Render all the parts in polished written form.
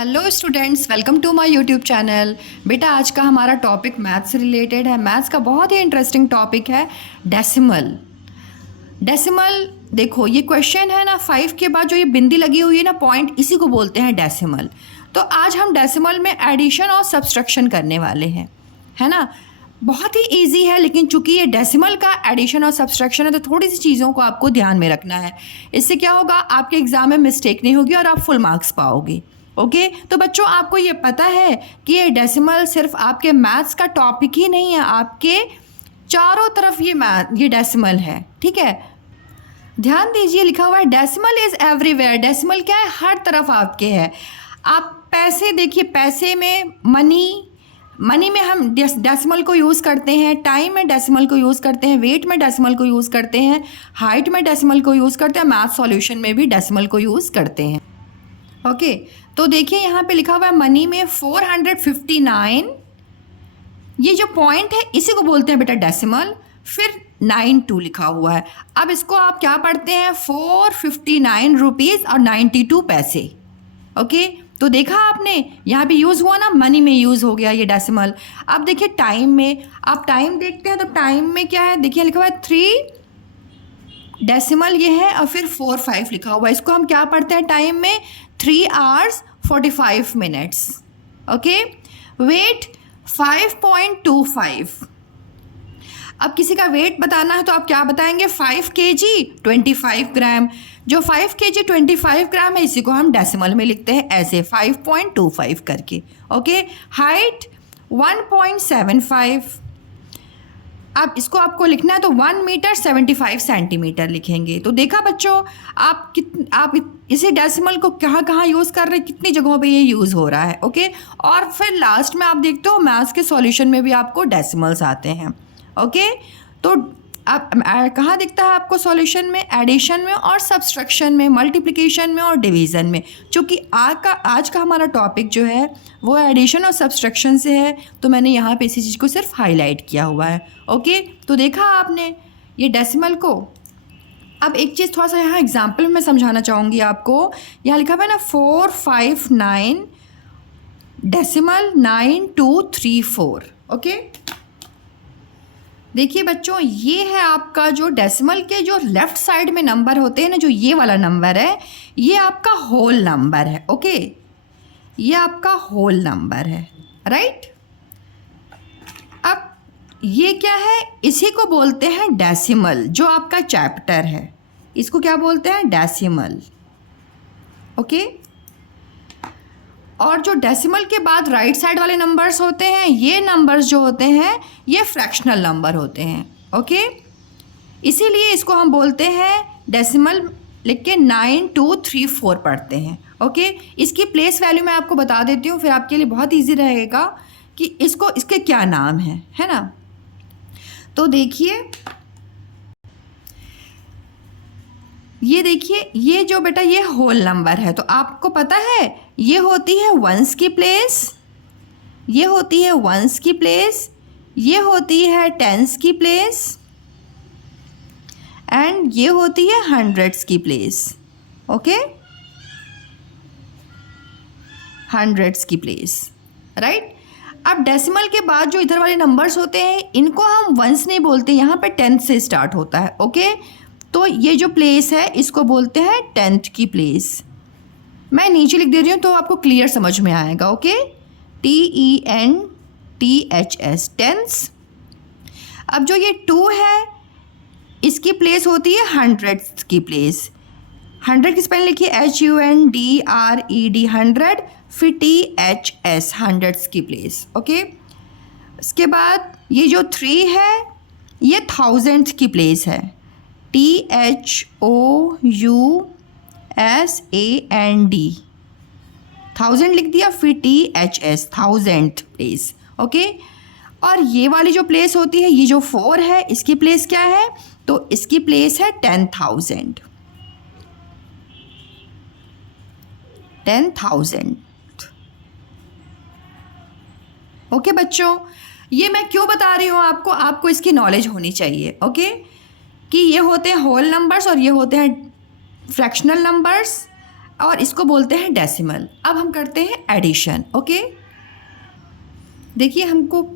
Hello students, welcome to my YouTube channel. बेटा आज का हमारा टॉपिक मैथ्स से रिलेटेड है। मैथ्स का बहुत ही इंटरेस्टिंग टॉपिक है डेसिमल। डेसिमल देखो, ये क्वेश्चन है ना, 5 के बाद जो ये बिंदी लगी हुई है ना पॉइंट, इसी को बोलते हैं डेसिमल। तो आज हम डेसिमल में एडिशन और सब्सट्रैक्शन करने वाले हैं, है ना। बहुत ही ईजी है, लेकिन चूंकि ये डेसिमल का एडिशन और सब्सट्रैक्शन है तो थोड़ी सी चीज़ों को आपको ध्यान में रखना है। इससे क्या होगा, आपके एग्ज़ाम में मिस्टेक नहीं होगी और आप फुल मार्क्स पाओगे। ओके तो बच्चों, आपको ये पता है कि ये डेसिमल सिर्फ आपके मैथ्स का टॉपिक ही नहीं है, आपके चारों तरफ ये डेसिमल है, ठीक है। ध्यान दीजिए, लिखा हुआ है डेसिमल इज़ एवरीवेयर। डेसिमल क्या है, हर तरफ आपके है। आप पैसे देखिए, पैसे में मनी में हम डेसिमल को यूज़ करते हैं, टाइम में डेसिमल को यूज़ करते हैं, वेट में डेसिमल को यूज़ करते हैं, हाइट में डेसिमल को यूज़ करते हैं, मैथ सॉल्यूशन में भी डेसिमल को यूज़ करते हैं। ओके तो देखिए यहाँ पे लिखा हुआ है मनी में 459, ये जो पॉइंट है इसी को बोलते हैं बेटा डेसिमल। फिर 92 लिखा हुआ है। अब इसको आप क्या पढ़ते हैं, 459 रुपीज़ और 92 पैसे। ओके तो देखा आपने, यहाँ पे यूज़ हुआ ना, मनी में यूज़ हो गया ये डेसिमल। अब देखिए टाइम में, आप टाइम देखते हैं तो टाइम में क्या है, देखिए लिखा हुआ है 3 डेसिमल ये है और फिर 45 लिखा हुआ है। इसको हम क्या पढ़ते हैं टाइम में, 3 hours 45 minutes। Okay wait 5.25। अब किसी का वेट बताना है तो आप क्या बताएंगे, 5 kg 25 ग्राम। जो 5 kg 25 ग्राम है इसी को हम डेसिमल में लिखते हैं ऐसे 5.25 करके। Okay height 1.75। अब इसको आपको लिखना है तो 1 मीटर 75 सेंटीमीटर लिखेंगे। तो देखा बच्चों, आप इसी डेसिमल को कहाँ कहाँ यूज़ कर रहे हैं, कितनी जगहों पे ये यूज़ हो रहा है। ओके और फिर लास्ट में आप देखते हो मैथ्स के सॉल्यूशन में भी आपको डेसिमल्स आते हैं। ओके तो आप कहाँ दिखता है आपको सॉल्यूशन में, एडिशन में और सब्सट्रैक्शन में, मल्टीप्लिकेशन में और डिवीज़न में। चूँकि आज का हमारा टॉपिक जो है वो एडिशन और सब्सट्रैक्शन से है, तो मैंने यहाँ पे इसी चीज़ को सिर्फ हाईलाइट किया हुआ है। ओके तो देखा आपने ये डेसिमल को। अब एक चीज़ थोड़ा सा यहाँ एग्जाम्पल में समझाना चाहूँगी आपको। यहाँ लिखा हुआ है ना 459 डेसिमल 9234। ओके देखिए बच्चों, ये है आपका जो डेसिमल के जो लेफ़्ट साइड में नंबर होते हैं ना, जो ये वाला नंबर है ये आपका होल नंबर है। ओके ये आपका होल नंबर है, राइट। अब ये क्या है, इसी को बोलते हैं डेसिमल। जो आपका चैप्टर है इसको क्या बोलते हैं, डेसिमल। ओके और जो डेसिमल के बाद राइट साइड वाले नंबर्स होते हैं, ये नंबर्स जो होते हैं ये फ्रैक्शनल नंबर होते हैं। ओके इसीलिए इसको हम बोलते हैं डेसिमल, लिख के 9234 पढ़ते हैं। ओके इसकी प्लेस वैल्यू मैं आपको बता देती हूँ, फिर आपके लिए बहुत इजी रहेगा कि इसके क्या नाम है ना। तो देखिए, ये देखिए, ये जो बेटा ये होल नंबर है, तो आपको पता है ये होती है वंस की प्लेस, ये होती है वंस की प्लेस, ये होती है टेंस की प्लेस एंड ये होती है हंड्रेड्स की प्लेस। ओके हंड्रेड्स की प्लेस, राइट। अब डेसिमल के बाद जो इधर वाले नंबर्स होते हैं इनको हम वंस नहीं बोलते, यहाँ पे टेंथ से स्टार्ट होता है। ओके तो ये जो प्लेस है इसको बोलते हैं टेंथ की प्लेस। मैं नीचे लिख दे रही हूँ तो आपको क्लियर समझ में आएगा। Okay TENTHS tense. अब जो ये 2 है इसकी प्लेस होती है हंड्रेड्स की प्लेस। 100 की स्पेलिंग लिखिए HUNDRED 100, फिर THS हंड्रेड्स की प्लेस। ओके इसके बाद ये जो 3 है ये थाउजेंड की प्लेस है, THOUSAND 1000 लिख दिया, फिर THS थाउजेंड प्लेस। ओके और ये वाली जो प्लेस होती है, ये जो 4 है इसकी प्लेस क्या है, तो इसकी प्लेस है 10,000। ओके बच्चों, ये मैं क्यों बता रही हूँ आपको इसकी नॉलेज होनी चाहिए। ओके कि ये होते हैं होल नंबर्स और ये होते हैं फ्रैक्शनल नंबर्स। और इसको बोलते हैं डेसिमल। अब हम करते हैं एडिशन। ओके, देखिए हमको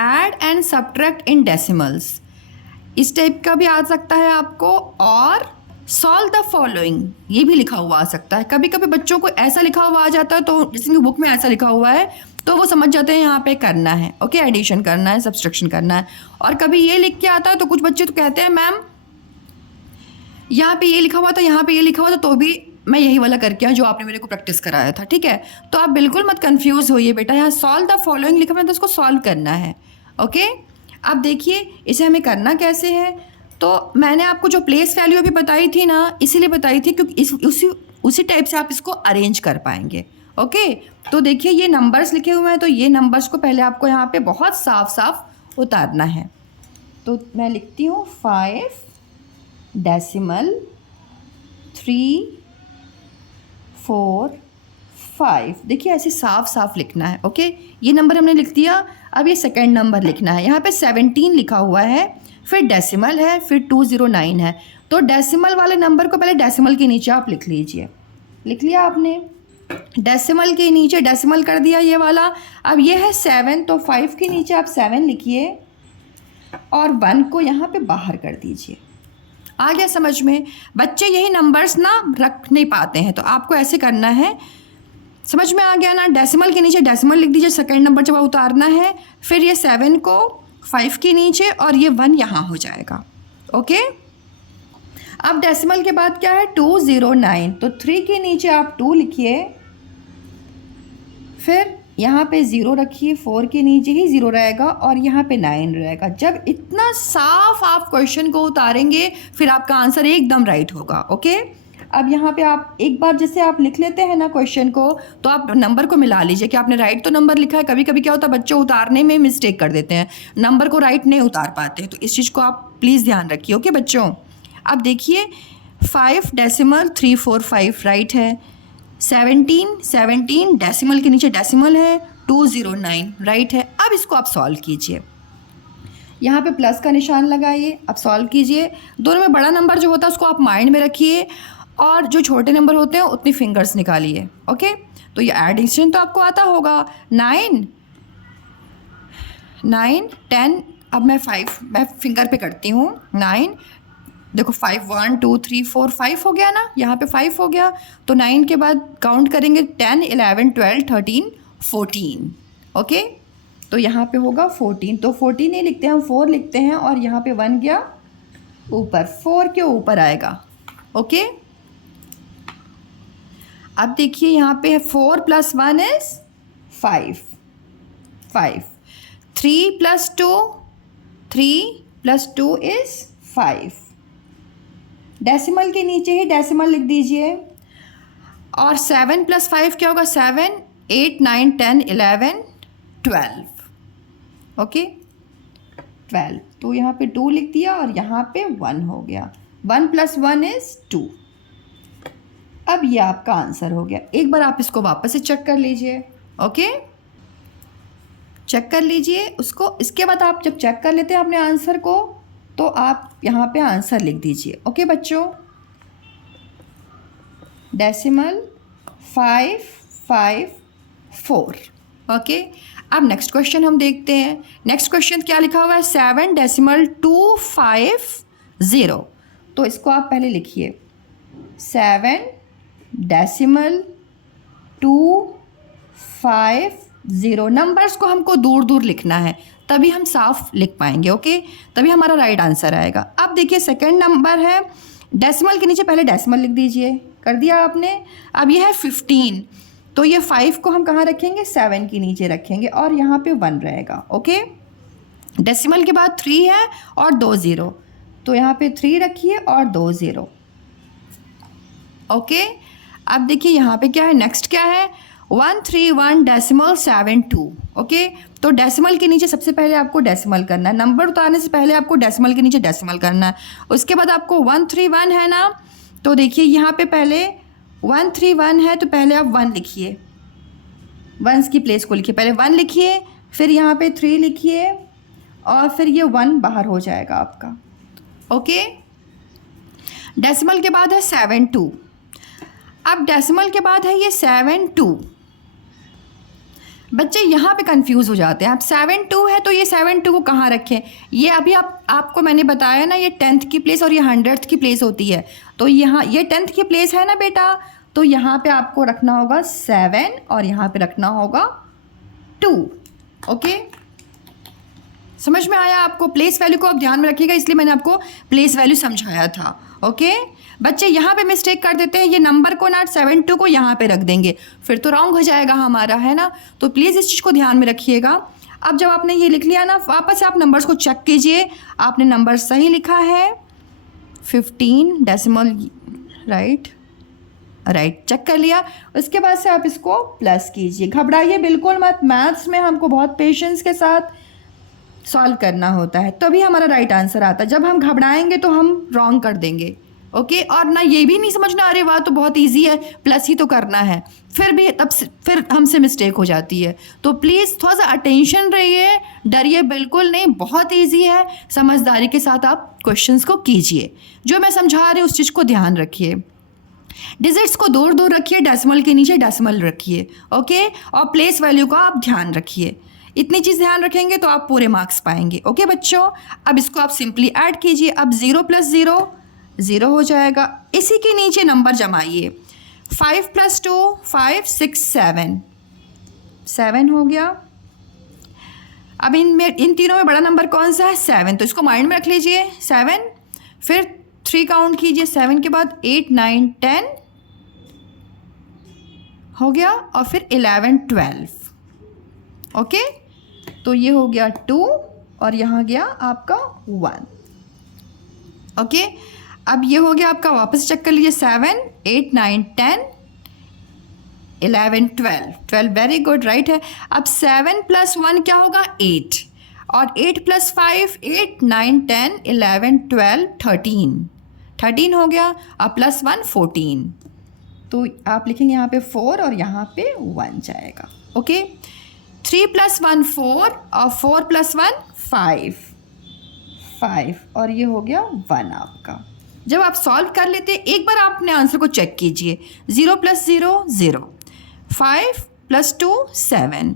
add and subtract in decimals, इस टाइप का भी आ सकता है आपको, और सॉल्व द फॉलोइंग ये भी लिखा हुआ आ सकता है। कभी कभी बच्चों को ऐसा लिखा हुआ आ जाता है, तो जिसकी बुक में ऐसा लिखा हुआ है तो वो समझ जाते हैं यहाँ पे करना है। ओके, एडिशन करना है, सब्सट्रैक्शन करना है। और कभी ये लिख के आता है तो कुछ बच्चे तो कहते हैं मैम यहाँ पे ये लिखा हुआ था, यहाँ पे ये लिखा हुआ था, तो भी मैं यही वाला करके आया जो आपने मेरे को प्रैक्टिस कराया था। ठीक है, तो आप बिल्कुल मत कंफ्यूज होइए बेटा, यहाँ सॉल्व द फॉलोइंग लिखा हुआ है तो उसको सॉल्व करना है। ओके, अब देखिए इसे हमें करना कैसे है। तो मैंने आपको जो प्लेस वैल्यू अभी बताई थी ना, इसीलिए बताई थी क्योंकि उसी टाइप से आप इसको अरेंज कर पाएंगे। ओके, तो देखिए ये नंबर्स लिखे हुए हैं, तो ये नंबर्स को पहले आपको यहाँ पे बहुत साफ साफ उतारना है। तो मैं लिखती हूँ 5 डेसिमल 3 4 5। देखिए ऐसे साफ साफ लिखना है। ओके, ये नंबर हमने लिख दिया। अब ये सेकंड नंबर लिखना है। यहाँ पे 17 लिखा हुआ है, फिर डेसिमल है, फिर 209 है। तो डेसिमल वाले नंबर को पहले डेसिमल के नीचे आप लिख लीजिए। लिख लिया आपने, डेसिमल के नीचे डेसिमल कर दिया ये वाला। अब ये है 7, तो 5 के नीचे आप 7 लिखिए और 1 को यहाँ पे बाहर कर दीजिए। आ गया समझ में? बच्चे यही नंबर्स ना रख नहीं पाते हैं, तो आपको ऐसे करना है। समझ में आ गया ना? डेसिमल के नीचे डेसिमल लिख दीजिए, सेकंड नंबर जब उतारना है, फिर ये 7 को 5 के नीचे और ये 1 यहाँ हो जाएगा। ओके, अब डेसिमल के बाद क्या है? 209, तो 3 के नीचे आप 2 लिखिए, फिर यहाँ पे 0 रखिए, 4 के नीचे ही 0 रहेगा और यहाँ पे 9 रहेगा। जब इतना साफ आप क्वेश्चन को उतारेंगे फिर आपका आंसर एकदम राइट होगा। ओके, अब यहाँ पे आप एक बार जैसे आप लिख लेते हैं ना क्वेश्चन को, तो आप नंबर को मिला लीजिए कि आपने राइट तो नंबर लिखा है। कभी कभी क्या होता है, बच्चे उतारने में मिस्टेक कर देते हैं, नंबर को राइट नहीं उतार पाते हैं, तो इस चीज़ को आप प्लीज़ ध्यान रखिए। ओके बच्चों, अब देखिए 5 डेसिमल 345 राइट है, 17 डेसिमल के नीचे डेसिमल है, 209 राइट है। अब इसको आप सॉल्व कीजिए, यहाँ पे प्लस का निशान लगाइए, अब सॉल्व कीजिए। दोनों में बड़ा नंबर जो होता है उसको आप माइंड में रखिए और जो छोटे नंबर होते हैं उतनी फिंगर्स निकालिए। ओके, तो ये एडिशन तो आपको आता होगा। 9 10, अब मैं 5 मैं फिंगर पे करती हूँ। 9 देखो 5 1 2 3 4 5 हो गया ना, यहाँ पे 5 हो गया, तो 9 के बाद काउंट करेंगे 10 11 12 13 14। ओके, तो यहाँ पे होगा 14, तो 14 नहीं लिखते हम 4 लिखते हैं और यहाँ पे 1 गया ऊपर, 4 के ऊपर आएगा। ओके, अब देखिए यहाँ पे 4 + 1 इज़ 5, 3 + 2 इज़ 5। डेसिमल के नीचे ही डेसिमल लिख दीजिए, और 7 + 5 क्या होगा? 7 8 9 10 11 12। ओके, 12, तो यहाँ पे 2 लिख दिया और यहाँ पे 1 हो गया। 1 + 1 इज़ 2। अब ये आपका आंसर हो गया। एक बार आप इसको वापस से चेक कर लीजिए। ओके, चेक कर लीजिए उसको। इसके बाद आप जब चेक कर लेते हैं अपने आंसर को, तो आप यहाँ पे आंसर लिख दीजिए। ओके बच्चों, डेसिमल 5 5 4। ओके, अब नेक्स्ट क्वेश्चन हम देखते हैं। नेक्स्ट क्वेश्चन क्या लिखा हुआ है? 7 डेसिमल 250। तो इसको आप पहले लिखिए, 7 डेसिमल 250। नंबर्स को हमको दूर दूर लिखना है, तभी हम साफ लिख पाएंगे। ओके, तभी हमारा राइट आंसर आएगा। अब देखिए सेकंड नंबर है, डेसिमल के नीचे पहले डेसिमल लिख दीजिए, कर दिया आपने। अब ये है 15, तो ये 5 को हम कहाँ रखेंगे? 7 के नीचे रखेंगे और यहाँ पे 1 रहेगा। ओके, डेसिमल के बाद 3 है और 2 0, तो यहाँ पे 3 रखिए और 2 0। ओके, अब देखिए यहाँ पे क्या है, नेक्स्ट क्या है? 131 डेसिमल 72। ओके, तो डेसिमल के नीचे सबसे पहले आपको डेसिमल करना है, नंबर उतारने से पहले आपको डेसिमल के नीचे डेसिमल करना है। उसके बाद आपको 131 है ना, तो देखिए यहाँ पे पहले 131 है, तो पहले आप 1 लिखिए, 1 की प्लेस को लिखिए, पहले 1 लिखिए, फिर यहाँ पे 3 लिखिए और फिर ये 1 बाहर हो जाएगा आपका। ओके, डेसिमल के बाद है 72। अब डेसिमल के बाद है ये 7 2। बच्चे यहाँ पे कंफ्यूज हो जाते हैं। अब 7 2 है तो ये 7 2 को कहाँ रखें? ये अभी आपको मैंने बताया ना, ये 10th की प्लेस और ये 100th की प्लेस होती है। तो यहाँ ये 10th की प्लेस है ना बेटा, तो यहाँ पे आपको रखना होगा 7 और यहाँ पे रखना होगा 2। ओके, समझ में आया आपको? प्लेस वैल्यू को आप ध्यान में रखिएगा, इसलिए मैंने आपको प्लेस वैल्यू समझाया था। ओके बच्चे, यहाँ पे मिस्टेक कर देते हैं, ये नंबर को ना 7 2 को यहाँ पे रख देंगे, फिर तो रॉन्ग हो जाएगा हमारा, है ना। तो प्लीज़ इस चीज़ को ध्यान में रखिएगा। अब जब आपने ये लिख लिया ना, वापस आप नंबर्स को चेक कीजिए, आपने नंबर सही लिखा है 15 डेसिमल, राइट, चेक कर लिया। उसके बाद से आप इसको प्लस कीजिए। घबराइए बिल्कुल मत, मैथ्स में हमको बहुत पेशेंस के साथ सॉल्व करना होता है, तभी हमारा राइट आंसर आता है। जब हम घबराएंगे तो हम रॉन्ग कर देंगे। ओके, और ना ये भी नहीं समझना अरे वाह तो बहुत इजी है, प्लस ही तो करना है, फिर हमसे मिस्टेक हो जाती है। तो प्लीज़ थोड़ा सा अटेंशन रहिए, डरिए बिल्कुल नहीं, बहुत इजी है। समझदारी के साथ आप क्वेश्चंस को कीजिए, जो मैं समझा रही हूँ उस चीज़ को ध्यान रखिए। डिजिट्स को दूर दूर रखिए, डेसिमल के नीचे डेसिमल रखिए। ओके, और प्लेस वैल्यू का आप ध्यान रखिए। इतनी चीज़ ध्यान रखेंगे तो आप पूरे मार्क्स पाएंगे। ओके बच्चों, अब इसको आप सिंपली ऐड कीजिए। अब 0 + 0 0 हो जाएगा। इसी के नीचे नंबर जमाइए। 5 + 2 5 6 7 7 हो गया। अब इन तीनों में बड़ा नंबर कौन सा है? 7, तो इसको माइंड में रख लीजिए 7। फिर 3 काउंट कीजिए, 7 के बाद 8 9 10 हो गया, और फिर 11 12। ओके, तो ये हो गया 2 और यहाँ गया आपका 1। ओके, अब ये हो गया आपका, वापस चेक कर लीजिए, 7 8 9 10 11 12 12, वेरी गुड, राइट है। अब 7 + 1 क्या होगा? 8, और 8 + 5 8 9 10 11 12 13 हो गया। अब +1 14, तो आप लिखेंगे यहाँ पे 4 और यहाँ पे 1 जाएगा। ओके, 3 + 1 4 और 4 + 1 5 और ये हो गया 1 आपका। जब आप सॉल्व कर लेते हैं, एक बार आप अपने आंसर को चेक कीजिए। 0 + 0 0, 5 + 2 7,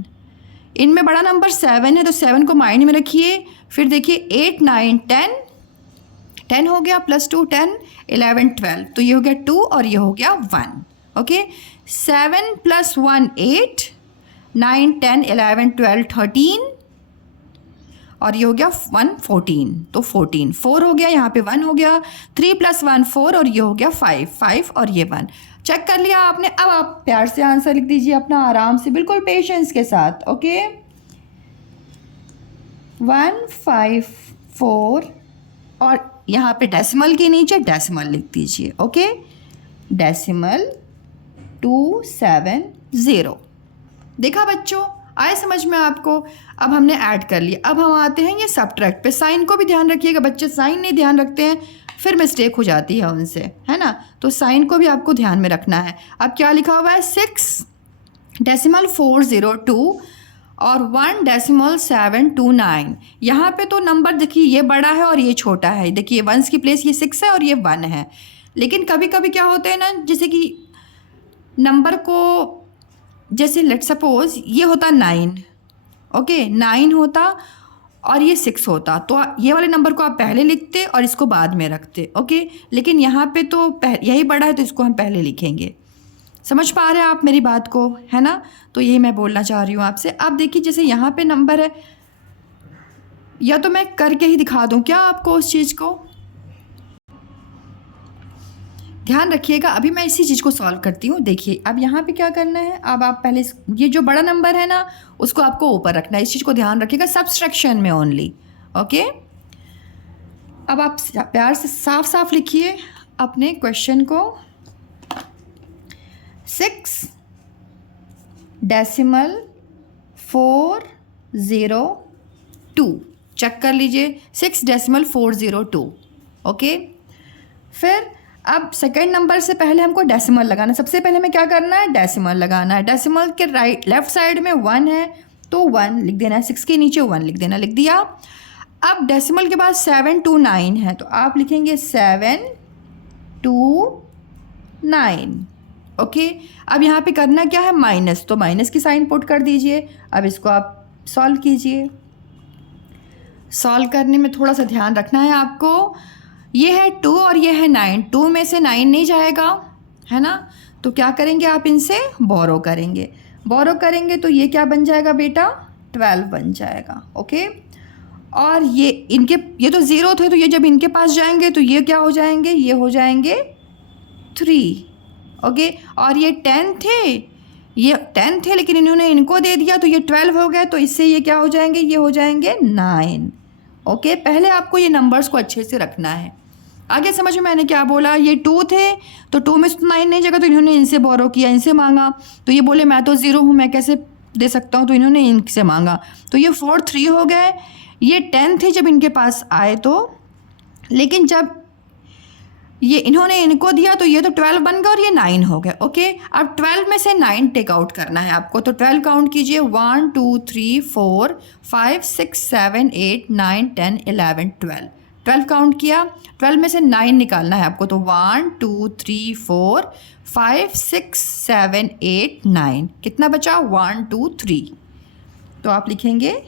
इनमें बड़ा नंबर 7 है तो 7 को माइंड में रखिए। फिर देखिए 8 9 10 10 हो गया, +2 10 11 12, तो ये हो गया 2 और ये हो गया 1। ओके, 7 + 1 8 9 10 11 12 13 और ये हो गया 1 14, तो 14 4 हो गया, यहाँ पे 1 हो गया। 3 + 1 4 और ये हो गया 5 और ये 1। चेक कर लिया आपने। अब आप प्यार से आंसर लिख दीजिए अपना, आराम से, बिल्कुल पेशेंस के साथ। ओके, 1 5 4 और यहाँ पे डेसिमल के नीचे डेसिमल लिख दीजिए। Okay, decimal 2 7 0। देखा बच्चों, आए समझ में आपको? अब हमने ऐड कर लिया। अब हम आते हैं ये सब्ट्रैक्ट पे। साइन को भी ध्यान रखिएगा, बच्चे साइन नहीं ध्यान रखते हैं फिर मिस्टेक हो जाती है उनसे, है ना। तो साइन को भी आपको ध्यान में रखना है। अब क्या लिखा हुआ है? 6 डेसिमल 402 और 1 डेसिमल 729। यहाँ पे तो नंबर देखिए, ये बड़ा है और ये छोटा है। देखिए वंस की प्लेस ये 6 है और ये 1 है। लेकिन कभी कभी क्या होता है ना, जैसे कि नंबर को, जैसे लेट सपोज ये होता 9, ओके 9 होता और ये 6 होता, तो ये वाले नंबर को आप पहले लिखते और इसको बाद में रखते। ओके, लेकिन यहाँ पे तो यही बड़ा है तो इसको हम पहले लिखेंगे। समझ पा रहे हैं आप मेरी बात को, है ना। तो यही मैं बोलना चाह रही हूँ आपसे। अब देखिए जैसे यहाँ पे नंबर है, या तो मैं करके ही दिखा दूँ क्या आपको उस चीज़ को? ध्यान रखिएगा, अभी मैं इसी चीज़ को सॉल्व करती हूँ। देखिए अब यहाँ पे क्या करना है, अब आप पहले ये जो बड़ा नंबर है ना उसको आपको ऊपर रखना है। इस चीज़ को ध्यान रखिएगा, सब्सट्रैक्शन में ओनली। ओके, अब आप प्यार से साफ साफ लिखिए अपने क्वेश्चन को। 6 डेसिमल 402, चेक कर लीजिए 6 डेसिमल 402। ओके, फिर अब सेकंड नंबर से पहले हमको डेसिमल लगाना है। सबसे पहले हमें क्या करना है? डेसिमल लगाना है। डेसिमल के लेफ्ट साइड में 1 है तो 1 लिख देना है, 6 के नीचे 1 लिख देना, लिख दिया। अब डेसिमल के बाद 729 है तो आप लिखेंगे 729। ओके। अब यहाँ पे करना क्या है, माइनस, तो माइनस की साइन पुट कर दीजिए। अब इसको आप सॉल्व कीजिए। सॉल्व करने में थोड़ा सा ध्यान रखना है आपको। ये है 2 और ये है 9, 2 में से 9 नहीं जाएगा, है ना, तो क्या करेंगे आप, इनसे बोरो करेंगे। बोरो करेंगे तो ये क्या बन जाएगा बेटा, 12 बन जाएगा। ओके। और ये तो 0 थे, तो ये जब इनके पास जाएंगे तो ये क्या हो जाएंगे, ये हो जाएंगे 3। ओके। और ये 10 थे, ये 10 थे लेकिन इन्होंने इनको दे दिया तो ये 12 हो गए, तो इससे ये क्या हो जाएंगे, ये हो जाएंगे 9। ओके। पहले आपको ये नंबर्स को अच्छे से रखना है। आगे समझ में मैंने क्या बोला, ये 2 थे तो 2 में से तो 9 नहीं जगह, तो इन्होंने इनसे बोरो किया, इनसे मांगा, तो ये बोले मैं तो 0 हूँ, मैं कैसे दे सकता हूँ, तो इन्होंने इनसे मांगा, तो ये 4 3 हो गए। ये 10 थे जब इनके पास आए तो, लेकिन जब ये इन्होंने इनको दिया तो ये तो 12 बन गया और ये 9 हो गए। ओके। अब 12 में से 9 टेक आउट करना है आपको, तो 12 काउंट कीजिए, 1 2 3 4 5 6 7 8 9 10 11 12। 12 काउंट किया, 12 में से 9 निकालना है आपको, तो 1 2 3 4 5 6 7 8 9, कितना बचा, 1 2 3, तो आप लिखेंगे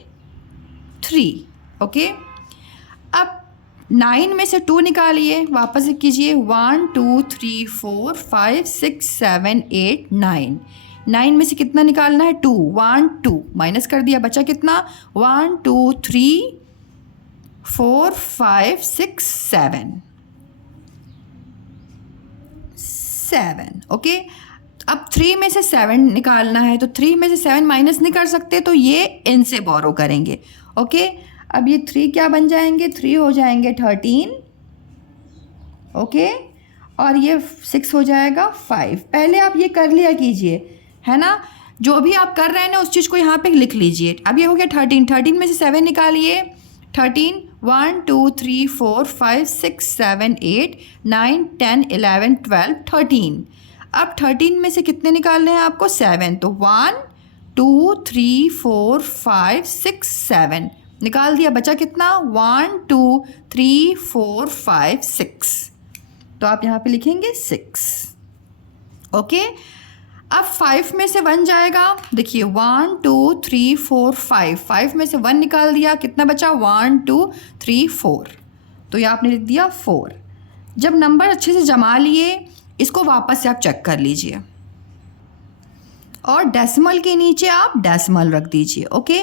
3। ओके। अब 9 में से 2 निकालिए, वापस कीजिए, 1 2 3 4 5 6 7 8 9। 9 में से कितना निकालना है, 2, 1 2 माइनस कर दिया, बचा कितना, 1 2 3 4 5 6 7 7। ओके। अब 3 में से 7 निकालना है, तो 3 में से 7 माइनस नहीं कर सकते, तो ये इनसे बोरो करेंगे। ओके। अब ये 3 क्या बन जाएंगे, 3 हो जाएंगे 13। ओके। और ये 6 हो जाएगा 5। पहले आप ये कर लिया कीजिए, है ना, जो भी आप कर रहे हैं ना उस चीज़ को यहाँ पे लिख लीजिए। अब ये हो गया 13, 13 में से 7 निकालिए, 13 1 2 3 4 5 6 7 8 9 10 11 12 13। अब 13 में से कितने निकालने हैं आपको, 7, तो 1 2 3 4 5 6 7 निकाल दिया, बचा कितना, 1 2 3 4 5 6, तो आप यहाँ पे लिखेंगे 6। ओके। अब 5 में से 1 जाएगा, देखिए 1 2 3 4 5, 5 में से 1 निकाल दिया, कितना बचा, 1 2 3 4, तो ये आपने लिख दिया 4। जब नंबर अच्छे से जमा लिए, इसको वापस से आप चेक कर लीजिए और डेसिमल के नीचे आप डेसिमल रख दीजिए। ओके।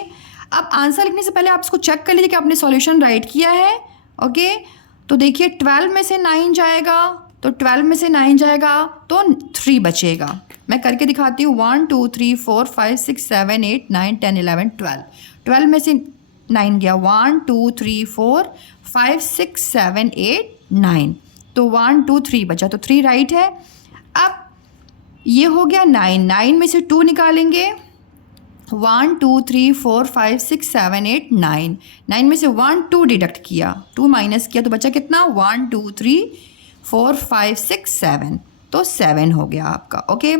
अब आंसर लिखने से पहले आप इसको चेक कर लीजिए कि आपने सॉल्यूशन राइट किया है। ओके। तो देखिए 12 में से 9 जाएगा, तो 12 में से 9 जाएगा तो 3 बचेगा। मैं करके दिखाती हूँ, 1 2 3 4 5 6 7 8 9 10 11 12। 12 में से 9 गया, 1 2 3 4 5 6 7 8 9, तो 1 2 3 बचा, तो 3 राइट है। अब ये हो गया 9, 9 में से 2 निकालेंगे, 1 2 3 4 5 6 7 8 9, 9 में से 1 2 डिडक्ट किया, 2 माइनस किया, तो बचा कितना, 1 2 3 4 5 6 7, तो 7 हो गया आपका। ओके।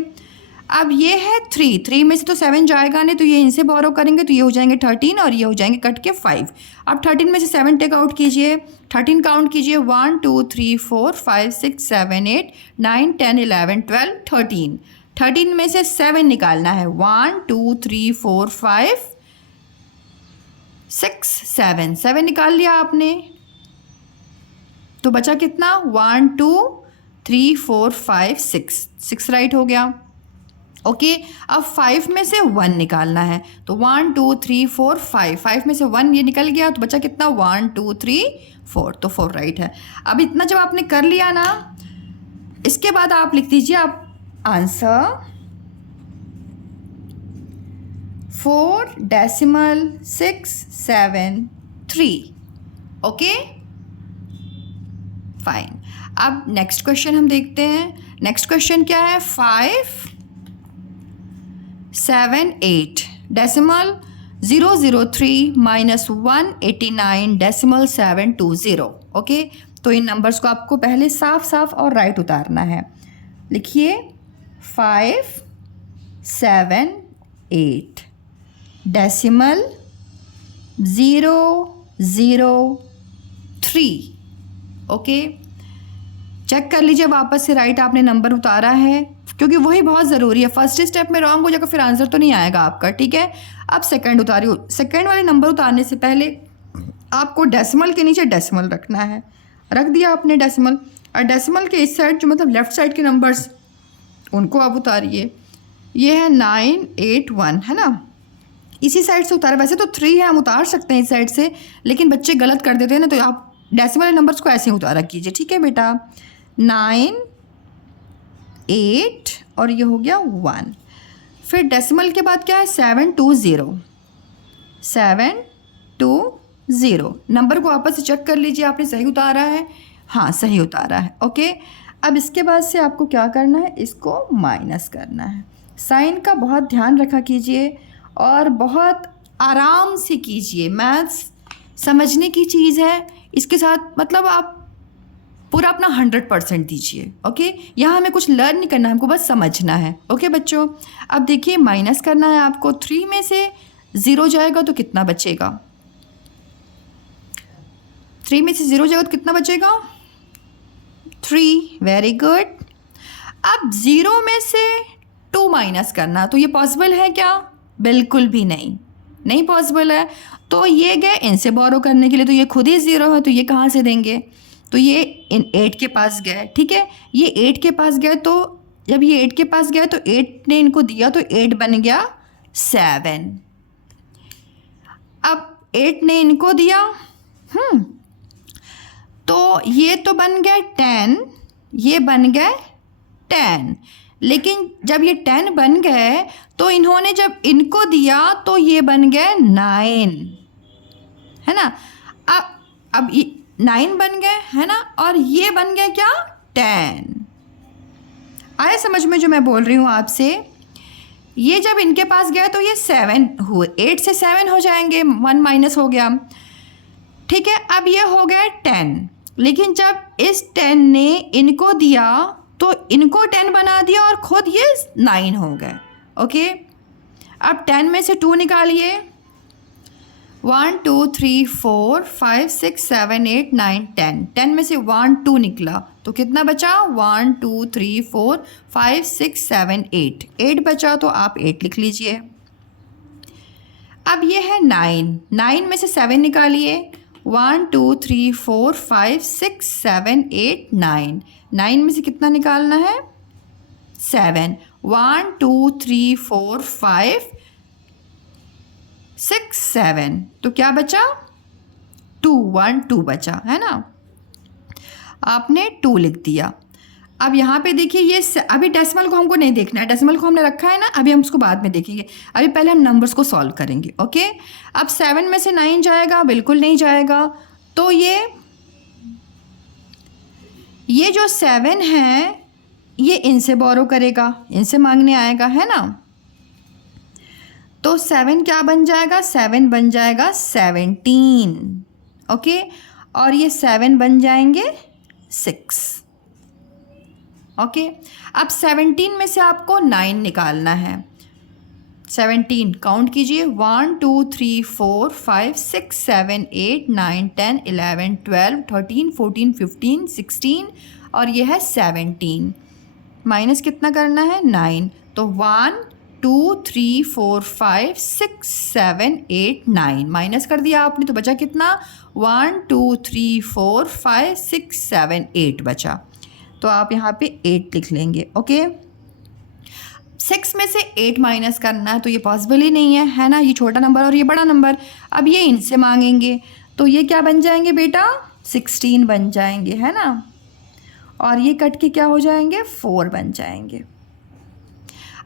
अब ये है 3, 3 में से तो 7 जाएगा नहीं, तो ये इनसे बोरो करेंगे, तो ये हो जाएंगे 13 और ये हो जाएंगे कट के 5। अब 13 में से 7 टेक आउट कीजिए, 13 काउंट कीजिए, 1 2 3 4 5 6 7 8 9 10 11 12 13। 13 में से 7 निकालना है, 1 2 3 4 5 6 7, 7 निकाल लिया आपने, तो बचा कितना, 1 2 3 4 5 6, 6 राइट हो गया। ओके। अब 5 में से 1 निकालना है, तो 1 2 3 4 5, 5 में से 1 ये निकल गया, तो बचा कितना, 1 2 3 4, तो 4 राइट है। अब इतना जब आपने कर लिया ना, इसके बाद आप लिख दीजिए आप आंसर 4.673। Okay fine. अब नेक्स्ट क्वेश्चन हम देखते हैं। नेक्स्ट क्वेश्चन क्या है, 578 डेसिमल 003 माइनस 189 डेसिमल 720। ओके। तो इन नंबर्स को आपको पहले साफ साफ और राइट उतारना है। लिखिए 578 डेसिमल 003। ओके। चेक कर लीजिए वापस से, राइट आपने नंबर उतारा है, क्योंकि वही बहुत ज़रूरी है। फर्स्ट स्टेप में रॉन्ग हो जाएगा फिर आंसर तो नहीं आएगा आपका, ठीक है। अब सेकंड उतारियो। सेकंड वाले नंबर उतारने से पहले आपको डेसिमल के नीचे डेसिमल रखना है। रख दिया आपने डेसिमल, और डेसिमल के इस साइड जो मतलब लेफ़्ट साइड के नंबर्स उनको आप उतारिए। ये है 981, है ना, इसी साइड से उतारे। वैसे तो 3 है, हम उतार सकते हैं इस साइड से, लेकिन बच्चे गलत कर देते हैं ना, तो आप डेसिमल वाले नंबर्स को ऐसे ही उतारा कीजिए, ठीक है बेटा। 9 8 और ये हो गया 1। फिर डेसिमल के बाद क्या है, 720। 720 नंबर को आपस से चेक कर लीजिए आपने सही उतारा है। हाँ सही उतारा है, ओके। अब इसके बाद से आपको क्या करना है, इसको माइनस करना है। साइन का बहुत ध्यान रखा कीजिए और बहुत आराम से कीजिए। मैथ्स समझने की चीज़ है, इसके साथ मतलब आप पूरा अपना 100% दीजिए, ओके। यहाँ हमें कुछ लर्न नहीं करना है, हमको बस समझना है, ओके बच्चों। अब देखिए माइनस करना है आपको। 3 में से 0 जाएगा तो कितना बचेगा, 3 में से 0 जाएगा तो कितना बचेगा, 3। Very good. अब 0 में से 2 माइनस करना, तो ये पॉसिबल है क्या, बिल्कुल भी नहीं, नहीं पॉसिबल है। तो ये गए इनसे बोरो करने के लिए, तो ये खुद ही 0 है, तो ये कहाँ से देंगे, तो ये इन 8 के पास गए, ठीक है। ये 8 के पास गए, तो जब ये 8 के पास गया तो 8 ने इनको दिया, तो 8 बन गया 7। अब 8 ने इनको दिया, तो ये तो बन गया 10, ये बन गए 10। लेकिन जब ये 10 बन गए तो इन्होंने जब इनको दिया तो ये बन गए 9, है ना। अब ये 9 बन गए, है ना, और ये बन गया क्या, 10। आया समझ में जो मैं बोल रही हूँ आपसे। ये जब इनके पास गया तो ये 7 हुए, 8 से 7 हो जाएंगे, 1 माइनस हो गया, ठीक है। अब ये हो गया 10, लेकिन जब इस 10 ने इनको दिया तो इनको 10 बना दिया और खुद ये 9 हो गए, ओके। अब 10 में से 2 निकालिए। 1 2 3 4 5 6 7 8 9 10। 10 में से 1 2 निकला तो कितना बचा, 1 2 3 4 5 6 7 8 8 बचा, तो आप 8 लिख लीजिए। अब ये है 9, 9 में से 7 निकालिए। 1 2 3 4 5 6 7 8 9 9 में से कितना निकालना है, 7। 1 2 3 4 5 6 7, तो क्या बचा, 2, 1 2 बचा, है ना। आपने 2 लिख दिया। अब यहाँ पे देखिए ये अभी डेसिमल को हमको नहीं देखना है, डेसिमल को हमने रखा है ना, अभी हम उसको बाद में देखेंगे, अभी पहले हम नंबर्स को सॉल्व करेंगे, ओके। अब 7 में से 9 जाएगा, बिल्कुल नहीं जाएगा, तो ये जो 7 है ये इनसे बोरो करेगा, इनसे मांगने आएगा, है ना। तो 7 क्या बन जाएगा, 7 बन जाएगा 17, ओके। और ये 7 बन जाएंगे 6, ओके। अब 17 में से आपको 9 निकालना है। 17 काउंट कीजिए, 1 2 3 4 5 6 7 8 9 10 11 12 13 14 15 16 और ये है 17। माइनस कितना करना है, 9। तो 1 2 3 4 5 6 7 8 9 माइनस कर दिया आपने, तो बचा कितना, 1 2 3 4 5 6 7 8 बचा, तो आप यहाँ पे 8 लिख लेंगे, ओके। 6 में से 8 माइनस करना है तो ये पॉसिबल ही नहीं है ना, ये छोटा नंबर और ये बड़ा नंबर। अब ये इनसे मांगेंगे तो ये क्या बन जाएंगे बेटा, 16 बन जाएंगे, है ना। और ये कट के क्या हो जाएंगे, 4 बन जाएंगे।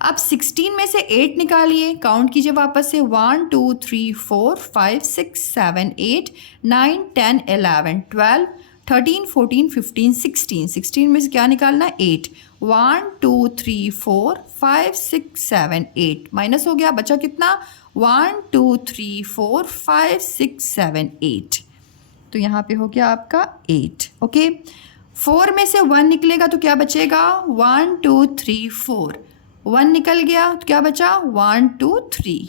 अब 16 में से 8 निकालिए, काउंट कीजिए वापस से, 1 2 3 4 5 6 7 8 9 10 11 12 13 14 15 16। 16 में से क्या निकालना, 8। 1 2 3 4 5 6 7 8 माइनस हो गया, बचा कितना, 1 2 3 4 5 6 7 8, तो यहाँ पे हो गया आपका 8, ओके। 4 में से 1 निकलेगा तो क्या बचेगा, 1 2 3 4, 1 निकल गया तो क्या बचा, 1 2 3,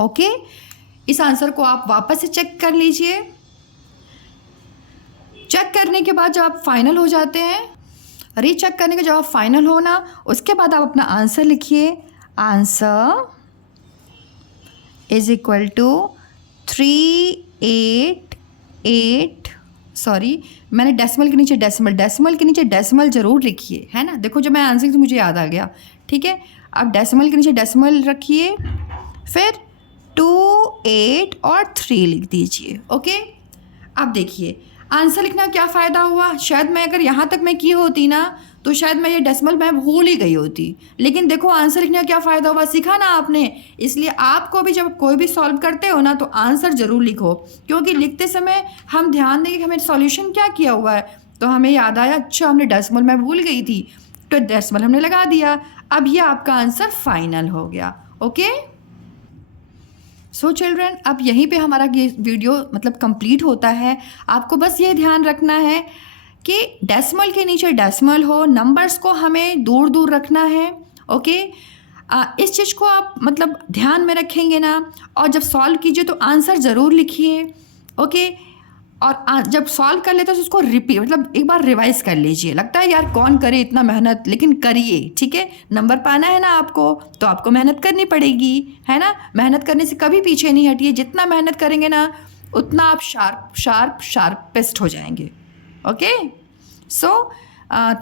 ओके। इस आंसर को आप वापस से चेक कर लीजिए। चेक करने के बाद जब आप फाइनल हो जाते हैं रीचेक करने के जब आप फाइनल हो ना, उसके बाद आप अपना आंसर लिखिए। Answer is equal to 388, sorry मैंने डेसिमल के नीचे डेसिमल के नीचे डेसिमल ज़रूर लिखिए, है ना। देखो जब मैं आंसर तो मुझे याद आ गया, ठीक है। अब डेसिमल के नीचे डेसिमल रखिए, फिर 2, 8 और 3 लिख दीजिए। ओके, अब देखिए आंसर लिखना क्या फ़ायदा हुआ। शायद मैं अगर यहाँ तक मैं की होती ना तो शायद मैं ये डेसिमल मैं भूल ही गई होती, लेकिन देखो आंसर लिखने का क्या फ़ायदा हुआ, सीखा ना आपने। इसलिए आपको भी जब कोई भी सॉल्व करते हो ना तो आंसर ज़रूर लिखो, क्योंकि लिखते समय हम ध्यान दें कि हमें सॉल्यूशन क्या किया हुआ है, तो हमें याद आया अच्छा हमने डेसिमल मैं भूल गई थी, तो डेसिमल हमने लगा दिया। अब ये आपका आंसर फाइनल हो गया। ओके, सो चिल्ड्रन, अब यहीं पे हमारा ये वीडियो मतलब कंप्लीट होता है। आपको बस ये ध्यान रखना है कि डेसिमल के नीचे डेसिमल हो, नंबर्स को हमें दूर दूर रखना है। ओके, इस चीज़ को आप मतलब ध्यान में रखेंगे ना, और जब सॉल्व कीजिए तो आंसर ज़रूर लिखिए। ओके, और जब सॉल्व कर लेते हैं तो उसको रिपीट मतलब एक बार रिवाइज कर लीजिए। लगता है यार कौन करे इतना मेहनत, लेकिन करिए, ठीक है। नंबर पाना है ना आपको, तो आपको मेहनत करनी पड़ेगी, है ना। मेहनत करने से कभी पीछे नहीं हटिए, जितना मेहनत करेंगे ना उतना आप शार्पेस्ट हो जाएंगे। Okay, so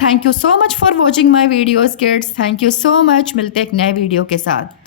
thank you so much for watching my videos kids, thank you so much. मिलते हैं एक नए वीडियो के साथ।